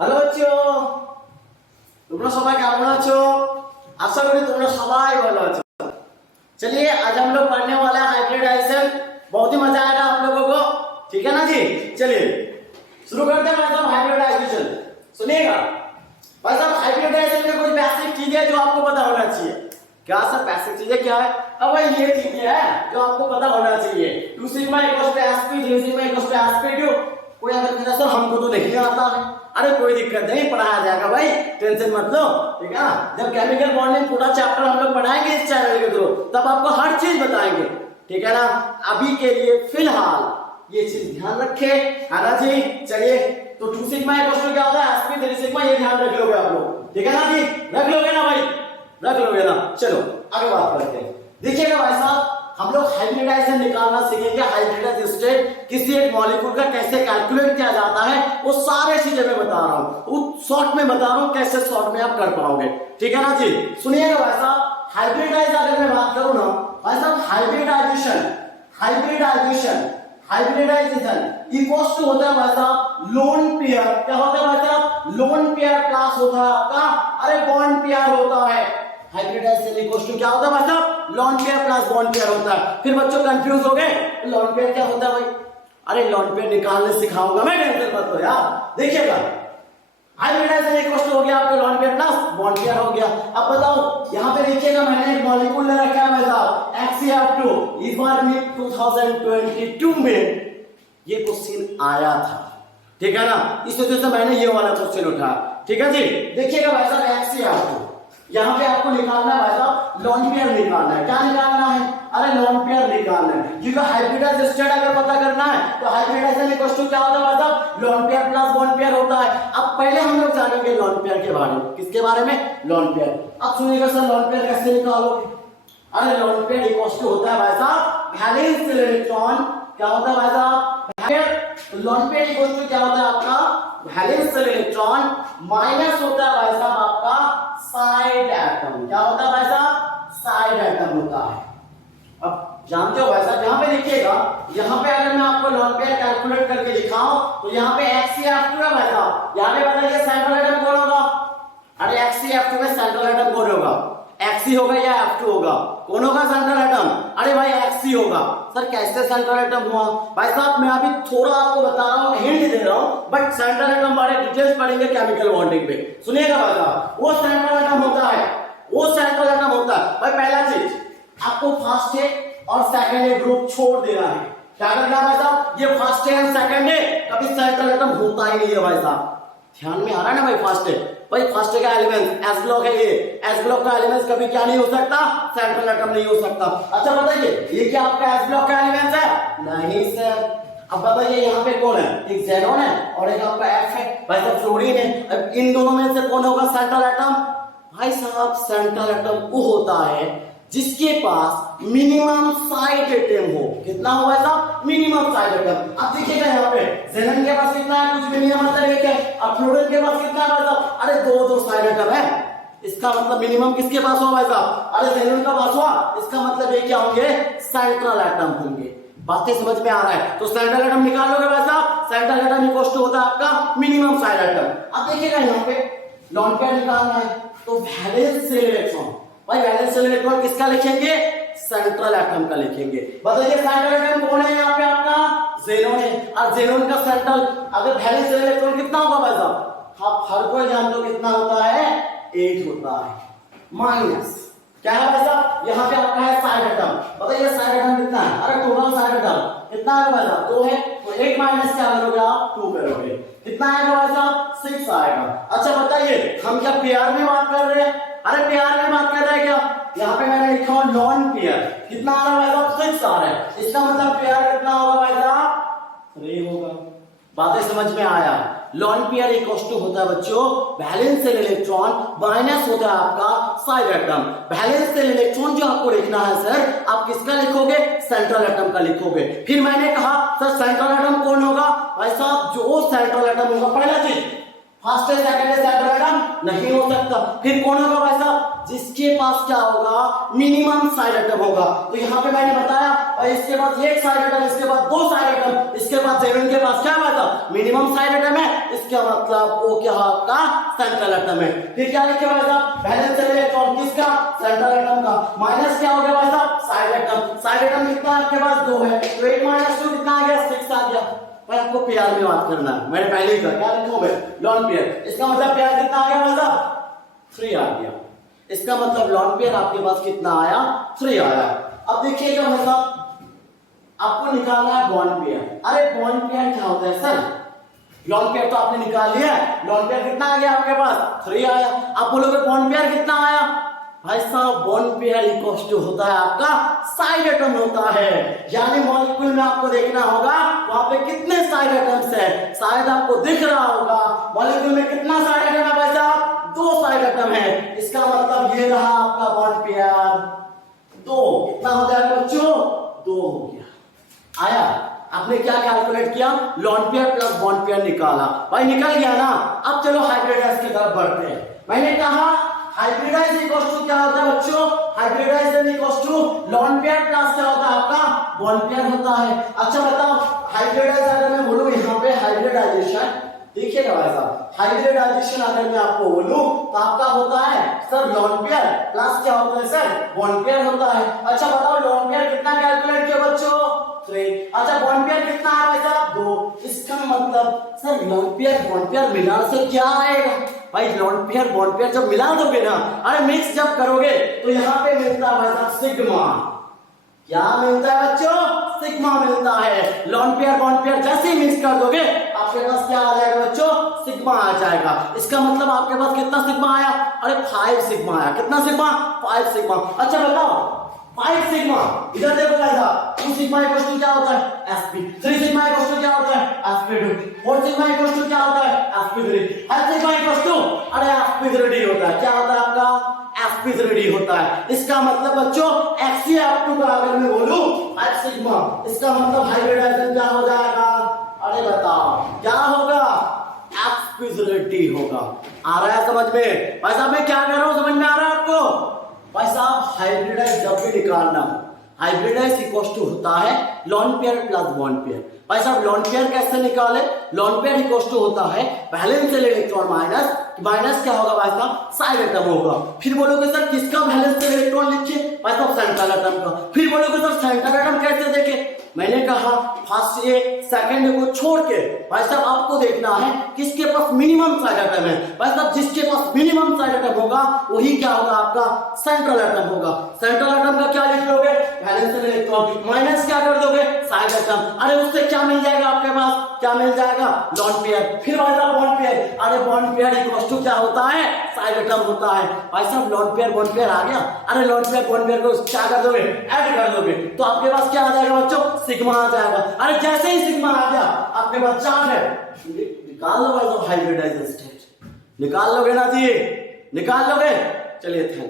Hello বাচ্চো, তোমরা সবাই কেমন আছো? আশা করি তোমরা সবাই ভালো আছো। चलिए आज हम लोग पढ़ने वाला है हाइब्रिडाइजेशन। बहुत ही मजा आएगा आप लोगों को, ठीक है ना जी। चलिए शुरू करते हैं भाई साहब हाइब्रिडाइजेशन। सुनिएगा भाई साहब, हाइब्रिडाइजेशन में कुछ बेसिक चीजें जो आपको पता होना चाहिए। क्या सर बेसिक चीजें क्या है? अब भाई ये चीजें है जो आपको पता होना चाहिए। 2 sigma equals to sp, 3 sigma equals to sp2। कोई अगर कहता सर हमको तो नहीं आता है, अरे कोई दिक्कत नहीं, पढ़ाया जाएगा भाई, टेंशन मत लो, ठीक है ना। जब केमिकल बॉन्डिंग पूरा चैप्टर हम लोग पढ़ाएंगे इस चैनल के थ्रू, तब आपको हर चीज बताएंगे, ठीक है ना। अभी के लिए फिलहाल ये चीज ध्यान रखे, है ना जी। चलिए तो 2 सिग्मा इक्वल्स टू क्या होता है sp, 3 सिग्मा, ये ध्यान रख लोगे आप लोग, ठीक है ना जी। रख लोगे ना भाई, रख लोगे ना। चलो आगे बात करते हैं। देखिएगा भाई साहब, हम लोग हाइब्रिडाइजेशन निकालना सीखेंगे। हाइब्रिडाइज स्टेट किसी एक मॉलिक्यूल का कैसे कैलकुलेट किया जाता है, वो सारे चीजें मैं बता रहा हूँ, वो शॉर्ट में बता रहा हूँ, कैसे शॉर्ट में आप कर पाओगे, ठीक है ना जी। सुनिएगा भाई साहब, हाइब्रिडाइज अगर मैं बात करूँ ना भाई साहब, हाइब्रिडाइजेशन इक्वल्स टू होता है भाई साहब लोन पेयर। क्या होता है भाई साहब? लोन पेयर क्लास होता है आपका, अरे बॉन्ड पेयर होता है। हाइब्रिडाइजेशन इक्वल्स टू क्या होता है भाई साहब? Lawn pair plus bond pair होता है। फिर बच्चों कंफ्यूज हो गए, लॉन पेयर क्या होता है भाई? अरे लॉन पेयर निकालने सिखाऊंगा मैं, टेंशन मत लो यार। देखिएगा हाइब्रिडाइजेशन इक्वल्स टू हो गया आपका lawn pair plus bond pair हो गया। अब बताओ यहाँ पे देखिएगा, मैंने एक मॉलिक्यूल ले रखा है भाई साहब HCl2। इस बार में 2022 में ये क्वेश्चन आया था, ठीक है ना। इस वजह से मैंने ये वाला क्वेश्चन उठाया, ठीक है जी। देखिएगा भाई साहब HCl2, यहाँ पे आपको निकालना है भाई साहब लॉन पेयर निकालना है। क्या निकालना है? अरे लॉन पेयर निकालना है, क्योंकि हाइब्रिडाइज स्टेट अगर पता करना है तो हाइब्रिडाइजेशन इक्वल्स टू क्या होता है भाई साहब? Lawn pair plus bond pair होता है। अब पहले हम लोग जानेंगे लॉन पेयर के बारे में। किसके बारे में? Lone pair. अब सुनिएगा सर लॉन पेयर कैसे निकालोगे? अरे लॉन पेयर इक्वल्स टू होता है भाई साहब वैलेंस इलेक्ट्रॉन। क्या होता है भाई साहब? लॉन पेयर इक्वल्स टू क्या होता है आपका? वैलेंस इलेक्ट्रॉन माइनस होता है भाई साहब आपका साइड एटम। क्या होता है भाई साहब? साइड एटम होता है। अब जानते हो भाई साहब, यहाँ पे देखिएगा, यहाँ पे अगर मैं आपको लॉन पेयर कैलकुलेट करके दिखाऊं तो यहाँ पे HCl2 है भाई साहब। यहाँ पे बताइए सेंट्रल एटम कौन होगा? अरे HCl2 में सेंट्रल एटम कौन होगा? Xc होगा या F2 होगा? कौन होगा सेंट्रल एटम? अरे भाई Xc होगा। सर कैसे सेंट्रल एटम हुआ? भाई साहब मैं अभी थोड़ा आपको बता रहा हूँ, हिंट दे रहा हूँ, बट सेंट्रल एटम बारे डिटेल्स पढ़ेंगे केमिकल बॉन्डिंग पे। सुनिएगा भाई साहब, वो सेंट्रल एटम होता है, वो सेंट्रल एटम होता है भाई। पहला चीज आपको फर्स्ट है और सेकंड है ग्रुप छोड़ देना है। क्या करना है भाई साहब? ये फर्स्ट है एंड सेकंड है, कभी सेंट्रल एटम होता ही नहीं है भाई साहब। ध्यान में आ रहा है ना भाई? फर्स्ट है भाई, फर्स्ट का एलिमेंट एस ब्लॉक है, ये एस ब्लॉक का एलिमेंट कभी क्या नहीं हो सकता? सेंट्रल एटम नहीं हो सकता। अच्छा बताइए, ये क्या आपका एस ब्लॉक का एलिमेंट है? नहीं सर। अब बताइए यहाँ पे कौन है? एक ज़ेनॉन है और एक आपका एफ है भाई साहब, फ्लोरीन है। अब इन दोनों में से कौन होगा सेंट्रल एटम? भाई साहब सेंट्रल एटम वो होता है जिसके पास मिनिमम साइड एटम हो। कितना हो भाई साहब? Minimum side atom. अब देखिएगा यहाँ पे ज़ेनॉन के पास कितना है? कुछ भी नहीं है, मतलब एक है। अब फ्लोरीन के पास कितना है भाई साहब? अरे दो साइड एटम है। इसका मतलब मिनिमम किसके पास हुआ भाई साहब? अरे ज़ेनॉन का पास हुआ। इसका मतलब ये क्या होंगे? सेंट्रल एटम होंगे। बातें समझ में आ रहा है? तो सेंट्रल एटम निकाल लोगे भाई साहब, सेंट्रल एटम इक्वल्स टू होता है आपका मिनिमम साइड एटम। अब देखिएगा यहाँ पे लॉन पेयर निकालना है तो वैलेंस इलेक्ट्रॉन, भाई वैलेंस इलेक्ट्रॉन किसका लिखेंगे? सेंट्रल एटम का लिखेंगे। बताइए सेंट्रल एटम कौन है यहाँ पे आपका? ज़ेनॉन है। और ज़ेनॉन का सेंट्रल अगर वैलेंस इलेक्ट्रॉन कितना होगा भाई साहब? आप हर कोई जानते हो कितना होता है? 8 होता है। माइनस क्या है भाई साहब? यहाँ पे आपका है साइड एटम। बताइए साइड एटम कितना है? अरे टोटल साइड एटम कितना है भाई साहब? 2 है, तो 1 माइनस क्या करोगे आप? 2 करोगे। कितना आएगा भाई साहब? 6 आएगा। अच्छा बताइए, हम क्या पेयर में बात कर रहे हैं? अरे पेयर में बात कर रहे हैं क्या? यहाँ पे मैंने लिखा है लॉन पेयर। कितना आ रहा है भाई साहब? 6 आ रहा है। इसका मतलब पेयर कितना होगा भाई साहब? 3 होगा। बातें समझ में आया? लॉन पेयर इक्वल्स टू होता है बच्चों वैलेंस इलेक्ट्रॉन माइनस होता है आपका साइड एटम। वैलेंस इलेक्ट्रॉन जो आपको लिखना है सर, आप किसका लिखोगे? सेंट्रल एटम का लिखोगे। फिर मैंने कहा सर सेंट्रल एटम कौन होगा? भाई साहब जो सेंट्रल एटम होगा, पहला चीज फर्स्ट है सेकंड है सेंट्रल एटम नहीं हो सकता। सकता। फिर कौन होगा भाई साहब? जिसके पास क्या होगा? मिनिमम साइड आइटम होगा। तो यहाँ पे मैंने बताया और इसके बाद एक साइड आइटम, इसके बाद दो साइड आइटम, इसके बाद सेवन के पास क्या होगा? मिनिमम साइड आइटम है। इसका मतलब वो क्या होगा? सेंट्रल आइटम है। फिर क्या लिखे भाई साहब? बैलेंस इलेक्ट्रॉन किसका? सेंट्रल आइटम का। माइनस क्या हो गया भाई साहब? Side item. साइड आइटम कितना आपके पास? 2 है, तो 8 - 2 कितना आ गया? 6 आ गया। भाई आपको पेयर में बात करना है, मैंने पहले ही कहा। क्या लिखूं मैं? Lone pair. इसका मतलब पेयर कितना आ गया भाई साहब? 3 आ गया। इसका मतलब लॉन पेयर आपके पास कितना आया? 3 आया। अब देखिएगा भाई साहब, आपको निकालना है बॉन्ड पेयर। अरे बॉन्ड पेयर क्या होता है सर? लॉन पेयर तो आपने निकाल लिया। लॉन पेयर कितना आ गया आपके पास? 3 आया। आप बोलोगे बॉन्ड पेयर कितना आया? भाई साहब बॉन्ड पेयर इक्वल टू होता है आपका साइड आइटम होता है। यानी मॉलिक्यूल में आपको देखना होगा वहां पे कितने साइड आइटम्स है। शायद आपको दिख रहा होगा मॉलिक्यूल में कितना साइड आइटम है भाई साहब? 2 साइड आइटम है। इसका मतलब ये रहा आपका बॉन्ड पेयर 2। कितना हो जाएगा बच्चों? 2 हो गया। आया? आपने क्या कैलकुलेट किया? Lawn pair plus bond pair निकाला। भाई निकल गया ना। अब चलो हाइब्रिडाइज की तरफ बढ़ते हैं। मैंने कहा हाइब्रिडाइज इक्वल टू क्या होता है बच्चों? Hybridisation equal to lone pair plus क्या होता है आपका? बॉन्ड पेयर होता है। अच्छा बताओ, हाइब्रिडाइज अगर मैं बोलूं यहाँ पे हाइब्रिडाइजेशन, देखिएगा भाई साहब, हाइब्रिडाइजेशन अगर मैं आपको बोलूं तो आपका होता है सर लॉन पेयर प्लस क्या होता है सर? बॉन्ड पेयर होता है। अच्छा बताओ लॉन पेयर कितना कैलकुलेट किया बच्चों? 3। अच्छा बॉन्ड पेयर कितना है भाई साहब? 2। इसका मतलब sir lone pair bond pair मिलाने से क्या आएगा? भाई लॉन पेयर बॉन्ड पेयर जब मिला दोगे ना, अरे मिक्स जब करोगे तो यहाँ पे मिलता है भाई साहब सिग्मा। क्या मिलता है बच्चों? सिग्मा मिलता है। लॉन पेयर बॉन्ड पेयर जैसे ही मिक्स कर दोगे आपके पास क्या आ जाएगा बच्चों? सिग्मा आ जाएगा। इसका मतलब आपके पास कितना सिग्मा आया? अरे 5 सिग्मा आया। कितना सिग्मा? 5 सिग्मा। अच्छा बताओ 5 सिग्मा, इधर देखो भाई साहब, 2 सिग्मा इक्वल टू क्या होता है? sp। 3 सिग्मा इक्वल टू क्या होता है? sp2। 4 सिग्मा इक्वल टू क्या होता है? sp3। 5 सिग्मा इक्वल टू अरे sp3d होता है। क्या होता है आपका? sp3d होता है। इसका मतलब बच्चों xc(f2) का अगर मैं बोलूं 5 सिग्मा, इसका मतलब हाइब्रिडाइजेशन क्या हो जाएगा? अरे बताओ क्या होगा? sp3d होगा। आ रहा है समझ में? भाई साहब मैं क्या कह रहा हूं, समझ में आ रहा है आपको? भाई साहब हाइब्रिडाइज जब भी निकालना हो, हाइब्रिडाइज इक्वल टू होता है lawn pair plus bond pair. भाई साहब लॉन पेयर कैसे निकाले? लॉन पेयर इक्वल टू होता है बैलेंस इलेक्ट्रॉन माइनस क्या होगा भाई साहब? साइड आइटम होगा। फिर बोलोगे सर किसका बैलेंस इलेक्ट्रॉन लिखिए? भाई साहब सेंट्रल आइटम का। फिर बोलोगे सर सेंट्रल आइटम कैसे देखे? मैंने कहा फर्स्ट ए सेकंड को छोड़ के भाई साहब आपको देखना है किसके पास मिनिमम साइड आइटम है। भाई साहब जिसके पास मिनिमम साइड आइटम होगा वही क्या होगा आपका? सेंट्रल आइटम होगा। सेंट्रल आइटम का क्या लिख लोगे? बैलेंस इलेक्ट्रॉन माइनस क्या कर दोगे? Side item. अरे उससे क्या मिल जाएगा आपके पास? क्या मिल जाएगा? Lone pair. फिर भाई साहब बॉन्ड पेयर। अरे बॉन्ड पेयर इक्वल टू क्या होता है? साइड आइटम होता है। भाई साहब लॉन पेयर बॉन्ड पेयर आ गया। अरे लॉन पेयर बॉन्ड पेयर को क्या कर दोगे? ऐड कर दोगे तो आपके पास क्या आ जाएगा बच्चों? सिग्मा आ जाएगा। अरे जैसे ही सिग्मा आ गया आपके पास चार्ज है, निकाल लो भाई साहब हाइब्रिडाइजेशन स्टेट। निकाल लोगे ना जी? निकाल लोगे? चलिए थैंक यू।